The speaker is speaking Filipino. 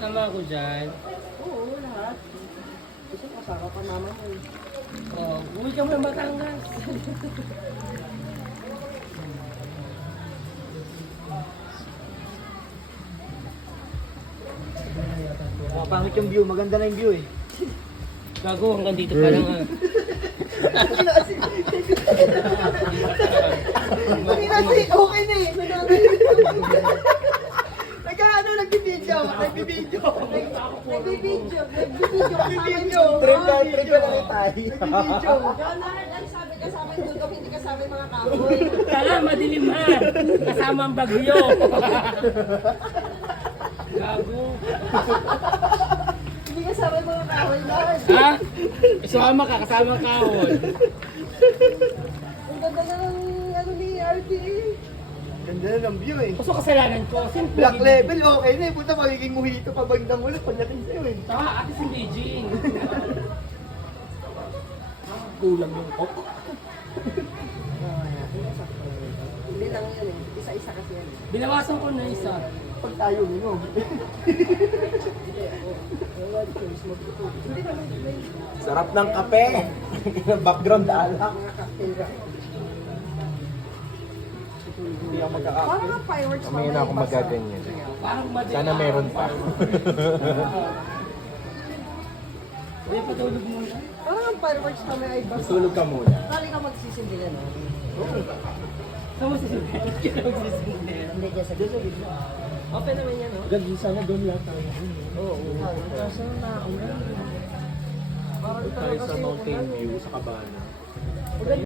Sama ako dyan. Oo, lahat. Gusto kasama pa mama mo eh. Oh, uwi ka mo ng Batangas. Oh, pangit yung view, maganda na yung view eh. Gago, hanggang dito pa lang ah. Hindi na si, okay na eh. Nagkaano, nagbibideo. Nagbibideo Trip na lang tayo. Nagbibideo. Ay, sabi kasama yung bundok, hindi kasama yung mga kahoy. Kala, madilim ha. Kasama ang bagyo. Gago. Hindi kasama yung mga kahoy, Lord. Ha? Isama ka, kasama ang kahon. Ang ganda na ng ano ni RTA. Ganda na ng view eh. Gusto kasalanan ko. Simple. Black level, okay na eh. Punta magiging mojito pa bandang ulit pagdating sa'yo eh. Saka, ate si Beijing. Kulang yung coke. Hindi lang yun eh. Isa-isa kasi yan. Binawasan ko na isa. Pag tayo minom. Hindi naman may Sarap ng kape. Background alak. mga cocktail ka. Hindi ako magkakape. Parang ang fireworks Mamaya na ako magaganyan. Parang madilim. Sana meron pa. Uy, patulog muna. Parang ang fireworks kami ay basta. Tulog ka muna. Kali ka magsisindi na, no? Saan mo sisimula? Kita magsisimula. Hindi ka sa gusto. Open naman yan, no? Gagi sana doon lahat tayo. Oo. Kaso na, Tayo sa Mountain View, sa Cabana.